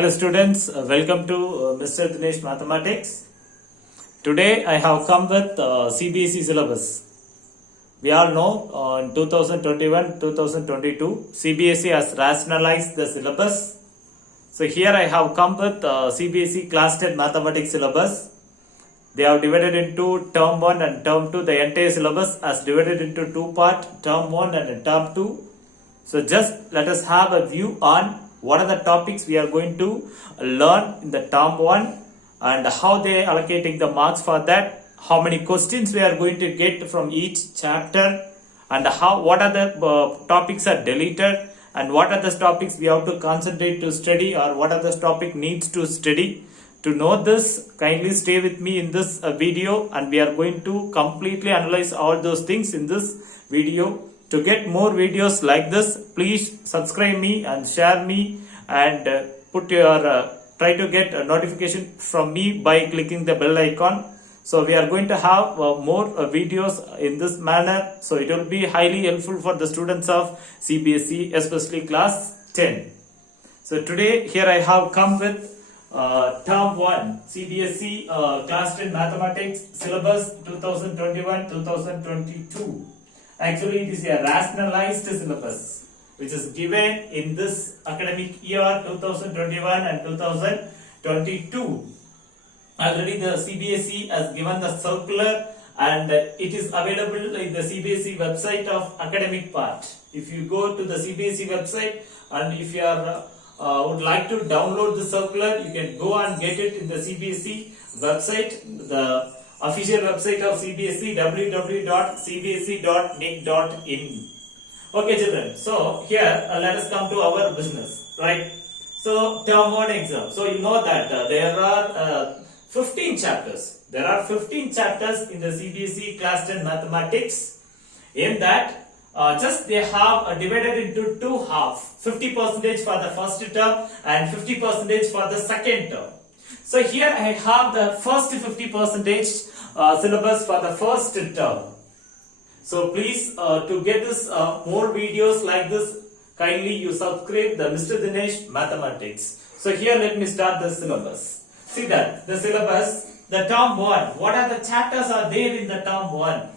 Hello students, welcome to Mr. Dinesh Mathematics. Today I have come with CBSE syllabus. We all know in 2021-2022 CBSE has rationalized the syllabus. So here I have come with CBSE Class 10 Mathematics syllabus. They have divided into term 1 and term 2. The entire syllabus has divided into two parts, term 1 and term 2. So just let us have a view on what are the topics we are going to learn in the term 1 and how they are allocating the marks for that, how many questions we are going to get from each chapter, and what are the topics are deleted, and what are the topics we have to concentrate to study, or what are the topic needs to study. To know this, kindly stay with me in this video, and we are going to completely analyze all those things in this video. To get more videos like this, please subscribe me and share me, and try to get a notification from me by clicking the bell icon. So we are going to have more videos in this manner, so it will be highly helpful for the students of CBSE, especially class 10. So today here I have come with term 1 CBSE class 10 mathematics syllabus 2021-2022. Actually, it is a rationalized syllabus which is given in this academic year 2021 and 2022. Already the CBSE has given the circular, and it is available in the CBSE website of academic part. If you go to the CBSE website and if you are would like to download the circular, you can go and get it in the CBSE website, the official website of CBSE, www.cbse.nic.in. Okay children, so here let us come to our business, right? So term 1 exam. So you know that there are 15 chapters. There are 15 chapters in the CBSE class 10 mathematics. In that just they have divided into two halves, 50% for the first term and 50% for the second term. So here I have the first 50% syllabus for the first term. So please to get this more videos like this, kindly you subscribe the Mr. Dinesh Mathematics. So here let me start the syllabus. See that the syllabus, the term 1, what are the chapters are there in the term 1?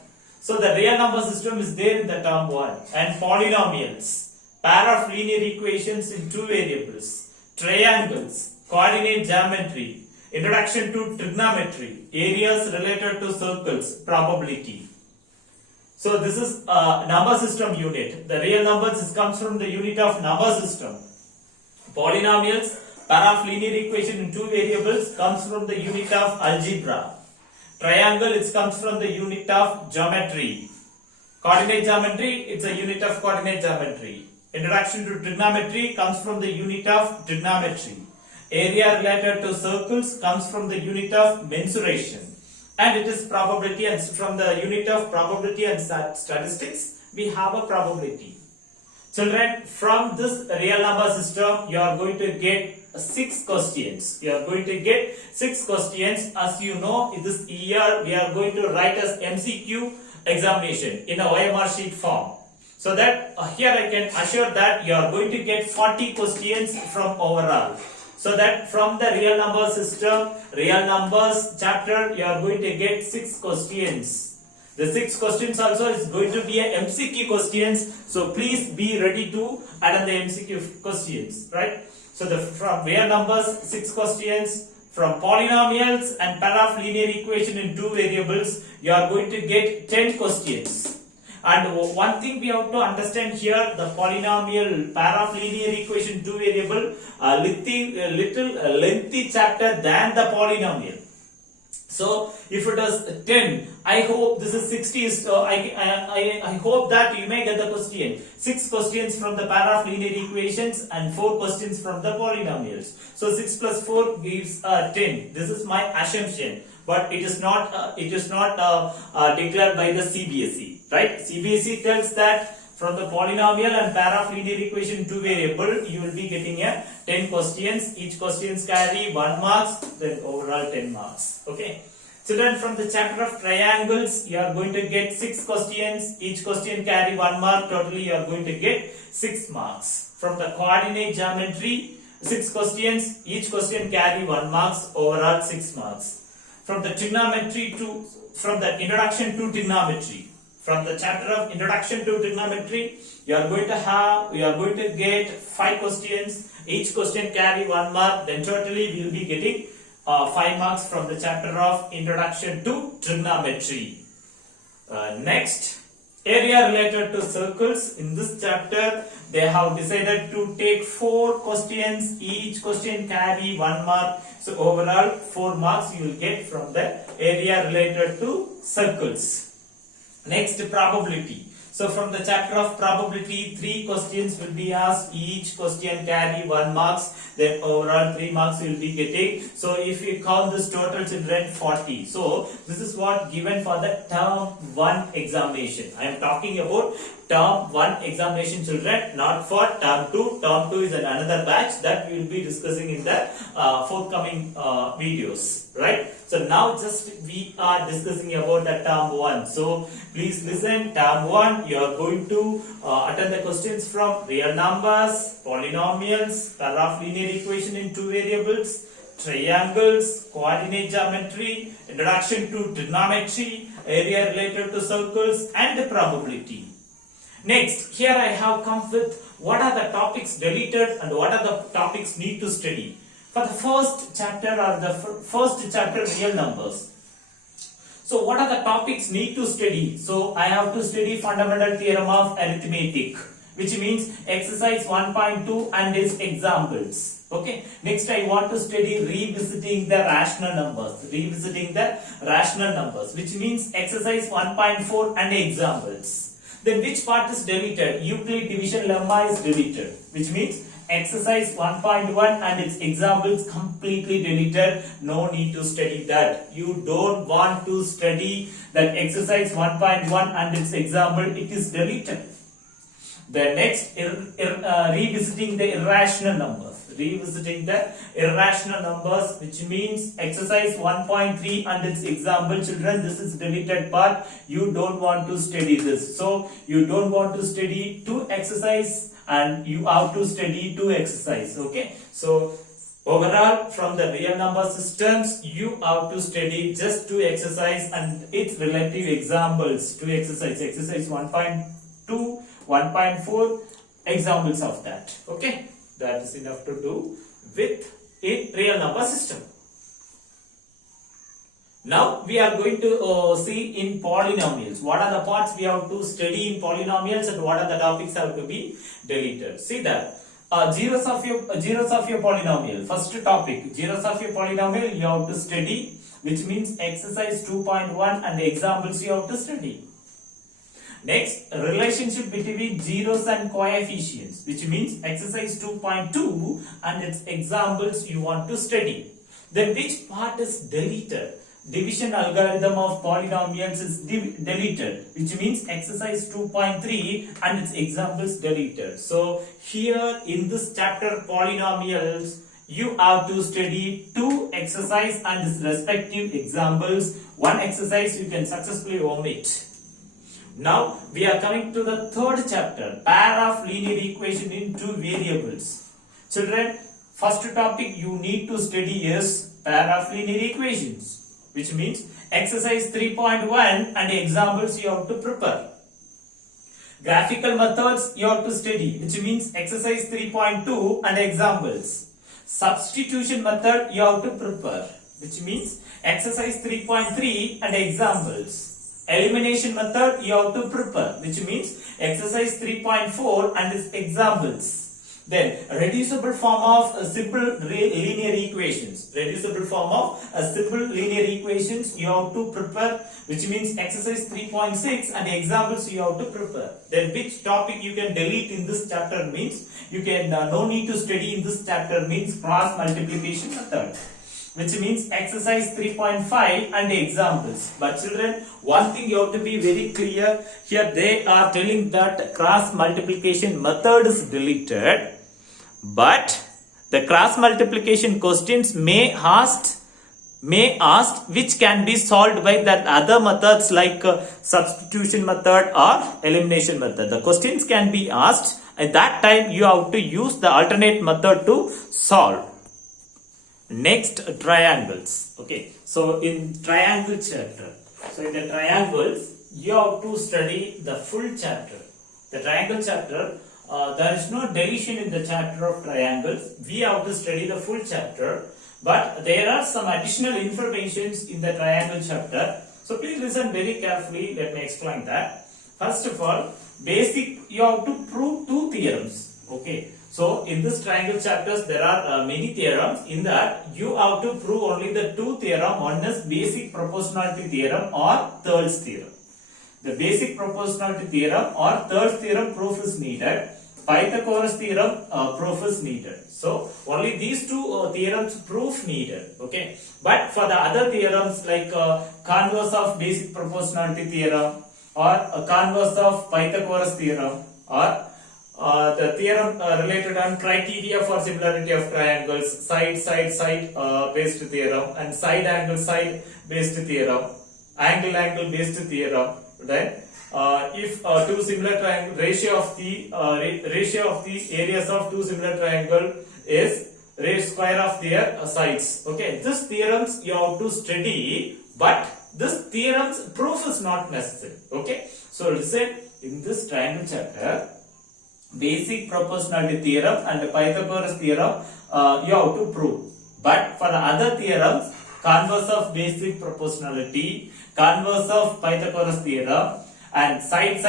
So the real number system is there in the term 1, and polynomials, pair of linear equations in two variables, triangles, coordinate geometry, introduction to trigonometry, areas related to circles, probability. So this is number system unit. The real numbers comes from the unit of number system. Polynomials, pair of linear equation in two variables, comes from the unit of algebra. Triangle, it comes from the unit of geometry. Coordinate geometry, it's a unit of coordinate geometry. Introduction to trigonometry comes from the unit of trigonometry. Area related to circles comes from the unit of mensuration, and it is probability, and from the unit of probability and statistics we have a probability. Children, from this real number system you are going to get 6 questions. You are going to get 6 questions. As you know, in this year we are going to write as MCQ examination in a OMR sheet form. So that here I can assure that you are going to get 40 questions from overall. So that from the real number system, real numbers chapter, you are going to get 6 questions. The 6 questions also is going to be a MCQ questions. So please be ready to attend the MCQ questions, right? So from real numbers 6 questions, from polynomials and pair of linear equation in two variables, you are going to get 10 questions. And one thing we have to understand here, the polynomial pair of linear equation two variable little lengthy chapter than the polynomial. So if it is 10, I hope this is 60. So I hope that you may get the question. 6 questions from the pair of linear equations and 4 questions from the polynomials. So 6 plus 4 gives 10. This is my assumption, but it is not declared by the CBSE, right? CBSE tells that from the polynomial and pair of linear equation two variable, you will be getting a 10 questions. Each questions carry 1 marks, then overall 10 marks. Okay. Children, from the chapter of triangles, you are going to get 6 questions. Each question carry 1 mark. Totally, you are going to get 6 marks. From the coordinate geometry, 6 questions, each question carry 1 marks, overall 6 marks. From the introduction to trigonometry, from the chapter of introduction to trigonometry, you are going to get 5 questions, each question carry 1 mark, then totally we will be getting 5 marks from the chapter of introduction to trigonometry. Next, area related to circles. In this chapter, they have decided to take 4 questions, each question carry 1 mark. So overall 4 marks you will get from the area related to circles. Next, probability. So from the chapter of probability, 3 questions will be asked, each question carry 1 marks, then overall 3 marks you will be getting. So if you count this total children, 40. So this is what given for the term 1 examination. I am talking about term 1 examination children, not for term 2. Term 2 is another batch that we will be discussing in the forthcoming videos, right? So now just we are discussing about the term 1. So please listen, term 1 you are going to attend the questions from real numbers, polynomials, pair of linear equation in 2 variables, triangles, coordinate geometry, introduction to trigonometry, area related to circles, and the probability. Next, here I have come with what are the topics deleted and what are the topics need to study. For the first chapter real numbers. So what are the topics need to study? So I have to study fundamental theorem of arithmetic, which means exercise 1.2 and its examples. Okay. Next I want to study revisiting the rational numbers. Which means exercise 1.4 and examples. Then which part is deleted? Euclid division lemma is deleted, which means exercise 1.1 and its examples completely deleted. No need to study that. You don't want to study that exercise 1.1 and its example. It is deleted. The next, revisiting the irrational numbers. Which means exercise 1.3 and its example children. This is deleted part. You don't want to study this. So you don't want to study 2 exercise and you have to study 2 exercise. Okay. So overall from the real number systems you have to study just 2 exercise and its relative examples. 2 exercise 1.2, 1.4 examples of that. Okay. That is enough to do with a real number system. Now we are going to see in polynomials. What are the parts we have to study in polynomials and what are the topics have to be deleted. See that zeros of your polynomial. First topic, zeros of your polynomial you have to study, which means exercise 2.1 and examples you have to study. Next, relationship between zeros and coefficients, which means exercise 2.2 and its examples you want to study. Then which part is deleted? Division algorithm of polynomials is deleted, which means exercise 2.3 and its examples deleted. So here in this chapter polynomials, you have to study 2 exercise and its respective examples. 1 exercise you can successfully omit. Now we are coming to the third chapter, pair of linear equation in 2 variables. Children, first topic you need to study is pair of linear equations, which means exercise 3.1 and examples you have to prepare. Graphical methods you have to study, which means exercise 3.2 and examples. Substitution method you have to prepare, which means exercise 3.3 and examples. Elimination method you have to prepare, which means exercise 3.4 and its examples. Then reducible form of simple linear equations. You have to prepare, which means exercise 3.6 and examples you have to prepare. Then which topic you can delete in this chapter means you can no need to study in this chapter means cross multiplication method, which means exercise 3.5 and examples. But children, one thing you have to be very clear, here they are telling that cross multiplication method is deleted, but the cross multiplication questions may ask which can be solved by that other methods like substitution method or elimination method. The questions can be asked At that time, you have to use the alternate method to solve. Next, triangles. Okay, so in triangle chapter, so in the triangles, you have to study the full chapter. The triangle chapter, there is no deletion in the chapter of triangles. We have to study the full chapter, but there are some additional informations in the triangle chapter. So please listen very carefully. Let me explain that. First of all, basic, you have to prove two theorems. Okay. So in this triangle chapters, there are many theorems. In that, you have to prove only the two theorem. One is basic proportionality theorem or Thirds theorem. The basic proportionality theorem or Thirds theorem proof is needed. Pythagoras theorem proof is needed. So only these two theorems proof needed. Okay. But for the other theorems like converse of basic proportionality theorem or converse of Pythagoras theorem or the theorem related on criteria for similarity of triangles, side based theorem and side angle based theorem, angle based theorem. Then if two similar triangle ratio of the areas of two similar triangle is square of their sides. Okay, this theorems you have to study, but this theorem's proof is not necessary. Okay, so listen, in this triangle chapter, basic proportionality theorem and Pythagoras theorem you have to prove. But for the other theorems, converse of basic proportionality, converse of Pythagoras theorem, and side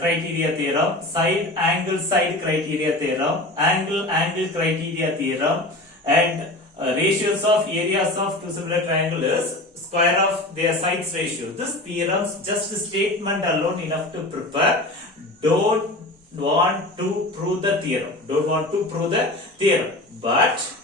criteria theorem, side angle criteria theorem, angle criteria theorem, and ratios of areas of two similar triangle is square of their sides ratio. This theorems just statement alone enough to prepare. Don't want to prove the theorem. But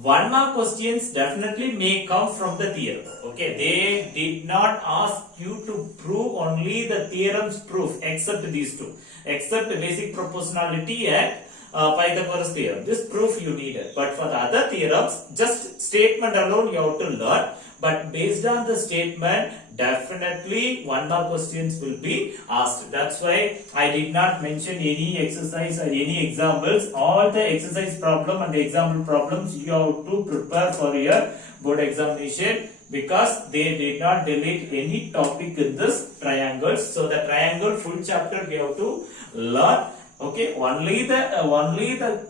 1 mark questions definitely may come from the theorem. Okay, they did not ask you to prove only the theorem's proof except these two, except basic proportionality and Pythagoras theorem. This proof you needed, but for the other theorems, just statement alone you have to learn. But based on the statement, definitely 1 mark questions will be asked. That's why I did not mention any exercise or any examples. All the exercise problem and the example problems you have to prepare for your board examination, because they did not delete any topic in this triangles. So the triangle full chapter we have to learn. Okay, only the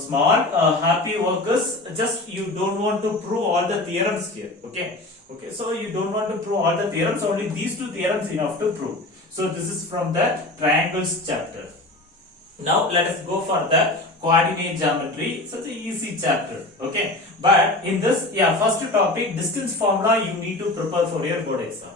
small happy workers, just you don't want to prove all the theorems here. Okay, so you don't want to prove all the theorems, only these two theorems enough to prove. So this is from the triangles chapter. Now let us go for the coordinate geometry. Such an easy chapter. Okay, but in this, first topic, distance formula you need to prepare for your board exam,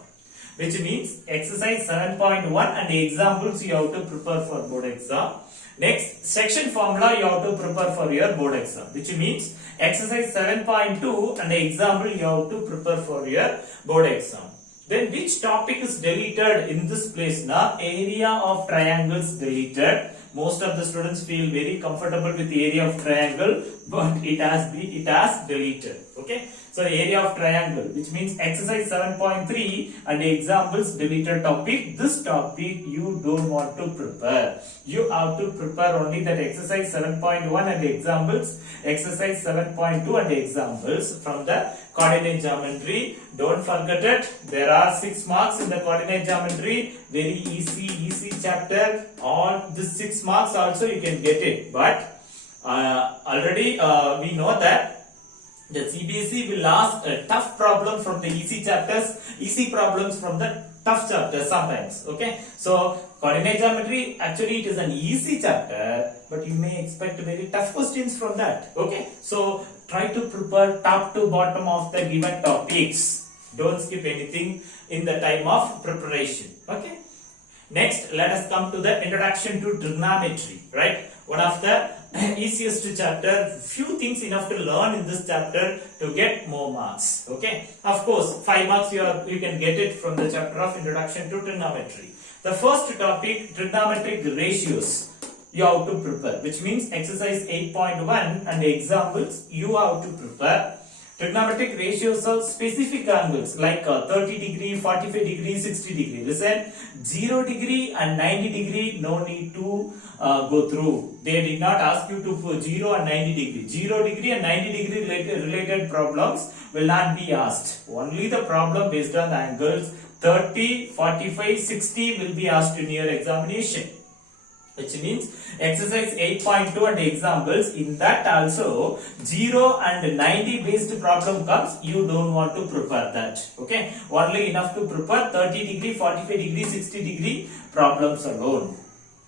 which means exercise 7.1 and the examples you have to prepare for board exam. Next, section formula you have to prepare for your board exam, which means exercise 7.2 and the example you have to prepare for your board exam. Then which topic is deleted in this place? Now, area of triangles deleted. Most of the students feel very comfortable with the area of triangle, but it has deleted. Okay, so the area of triangle, which means exercise 7.3 and the examples deleted topic. This topic you don't want to prepare. You have to prepare only that exercise 7.1 and the examples, exercise 7.2 and the examples from the coordinate geometry. Don't forget it. There are 6 marks in the coordinate geometry. Very easy chapter. All this 6 marks also you can get it. But already we know that the CBSE will ask a tough problem from the easy chapters, easy problems from the tough chapters sometimes. Okay, so coordinate geometry, actually it is an easy chapter, but you may expect very tough questions from that. Okay, so try to prepare top to bottom of the given topics. Don't skip anything in the time of preparation. Okay, next let us come to the introduction to trigonometry. Right, one of the easiest chapter. Few things enough to learn in this chapter to get more marks. Okay, of course 5 marks you can get it from the chapter of introduction to trigonometry. The first topic, trigonometric ratios, you have to prepare, which means exercise 8.1 and the examples you have to prepare. Trigonometric ratios of specific angles like 30 degree, 45 degree, 60 degree. Listen, 0 degree and 90 degree, no need to go through. They did not ask you to put 0 and 90 degree. 0 degree and 90 degree related problems will not be asked. Only the problem based on the angles 30, 45, 60 will be asked in your examination. Which means exercise 8.2 and examples, in that also 0 and 90 based problem comes, you don't want to prepare that. Okay, only enough to prepare 30 degree, 45 degree, 60 degree problems alone.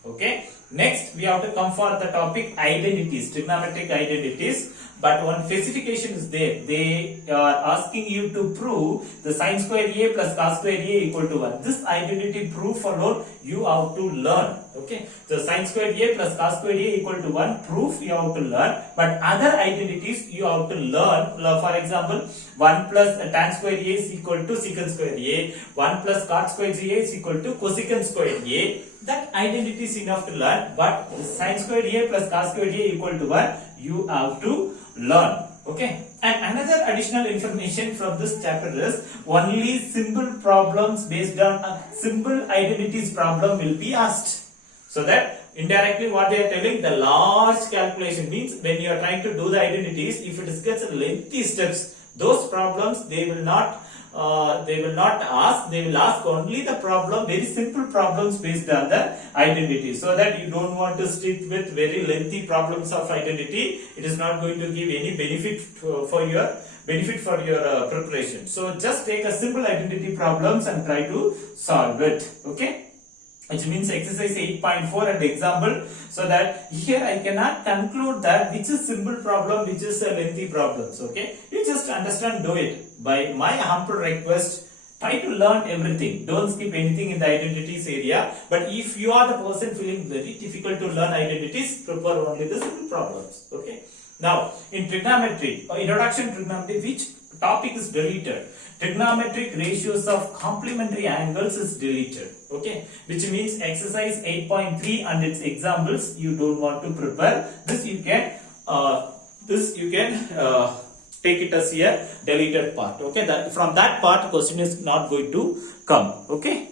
Okay, next we have to come for the topic identities, trigonometric identities. But one specification is there. They are asking you to prove the sin square A plus cos square A equal to 1. This identity proof alone you have to learn. Okay. So sin square A plus cos square A equal to 1 proof you have to learn. But other identities you have to learn. For example, 1 plus tan square A is equal to secant square A. 1 plus cot square A is equal to cosecant square A. That identity is enough to learn. But sin square A plus cos square A equal to 1 you have to learn. Okay, and another additional information from this chapter is only simple problems based on simple identities problem will be asked. So that indirectly what they are telling, the large calculation means when you are trying to do the identities, if it gets lengthy steps, those problems they will not ask. They will ask only the problem, very simple problems based on the identity, so that you don't want to stick with very lengthy problems of identity. It is not going to give any benefit for your preparation. So just take a simple identity problems and try to solve it. Okay, which means exercise 8.4 and example. So that here I cannot conclude that which is simple problem, which is a lengthy problems. Okay, you just understand, do it. By my humble request, try to learn everything. Don't skip anything in the identities area. But if you are the person feeling very difficult to learn identities, prepare only the simple problems. Okay. Now in trigonometry, introduction to trigonometry, which topic is deleted? Trigonometric ratios of complementary angles is deleted. Okay, which means exercise 8.3 and its examples you don't want to prepare. This you can take it as a deleted part. Okay, that from that part question is not going to come. Okay,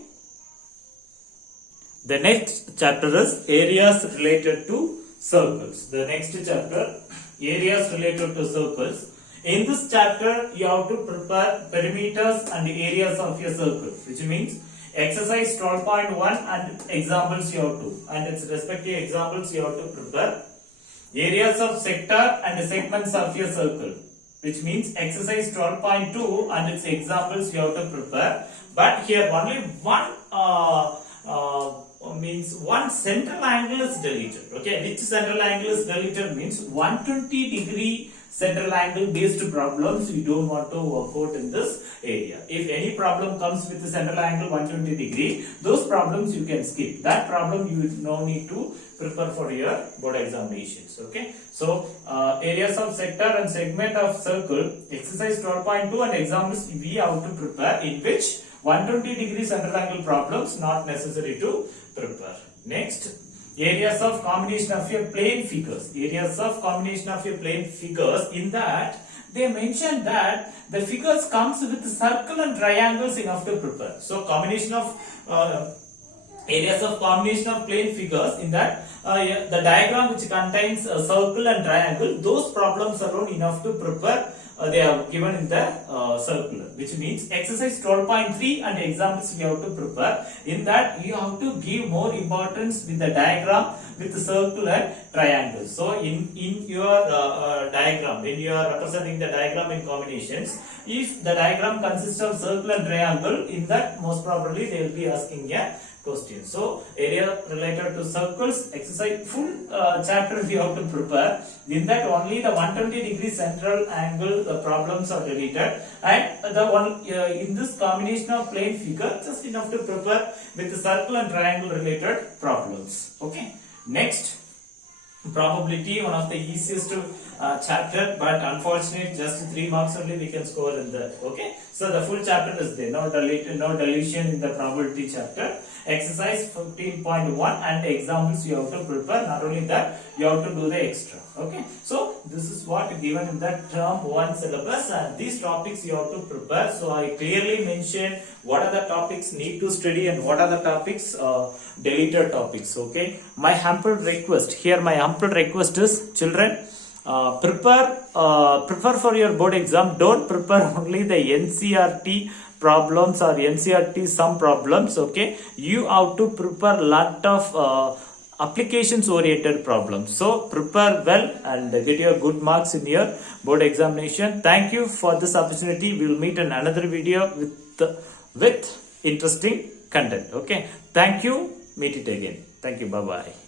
the next chapter is areas related to circles. The next chapter, areas related to circles. In this chapter, you have to prepare perimeters and areas of your circle, which means exercise 12.1 and examples you have to, and its respective examples you have to prepare. Areas of sector and segments of your circle, which means exercise 12.2 and its examples you have to prepare. But here only one central angle is deleted. Okay, which central angle is deleted means 120 degree central angle based problems you don't want to work out in this area. If any problem comes with the central angle 120 degree, those problems you can skip. That problem you no need to prepare for your board examinations. Okay, so areas of sector and segment of circle, exercise 12.2 and examples we have to prepare, in which 120 degree central angle problems not necessary to prepare. Next, areas of combination of your plane figures. Areas of combination of your plane figures, in that they mentioned that the figures comes with circle and triangles enough to prepare. So combination of areas of combination of plane figures, in that the diagram which contains a circle and triangle, those problems alone enough to prepare. They are given in the circular, which means exercise 12.3 and examples we have to prepare. In that you have to give more importance with the diagram with the circle and triangle. So in your diagram, when you are representing the diagram in combinations, if the diagram consists of circle and triangle, in that most probably they will be asking a question. So area related to circles, exercise full chapter we have to prepare. In that only the 120 degree central angle the problems are deleted, and the one in this combination of plane figure just enough to prepare with the circle and triangle related problems. Okay, next, probability, one of the easiest chapter, but unfortunately just 3 marks only we can score in that. Okay, so the full chapter is there, no deletion in the probability chapter. exercise 15.1 and examples you have to prepare. Not only that, you have to do the extra. Okay, so this is what given in the term 1 syllabus, and these topics you have to prepare. So I clearly mentioned what are the topics need to study and what are the topics deleted topics. Okay, my humble request here, my humble request is, children, prepare for your board exam. Don't prepare only the NCERT problems or NCERT some problems. Okay, you have to prepare lot of applications oriented problems. So prepare well and get your good marks in your board examination. Thank you for this opportunity. We will meet in another video with interesting content. Okay, thank you. Meet it again. Thank you. Bye bye.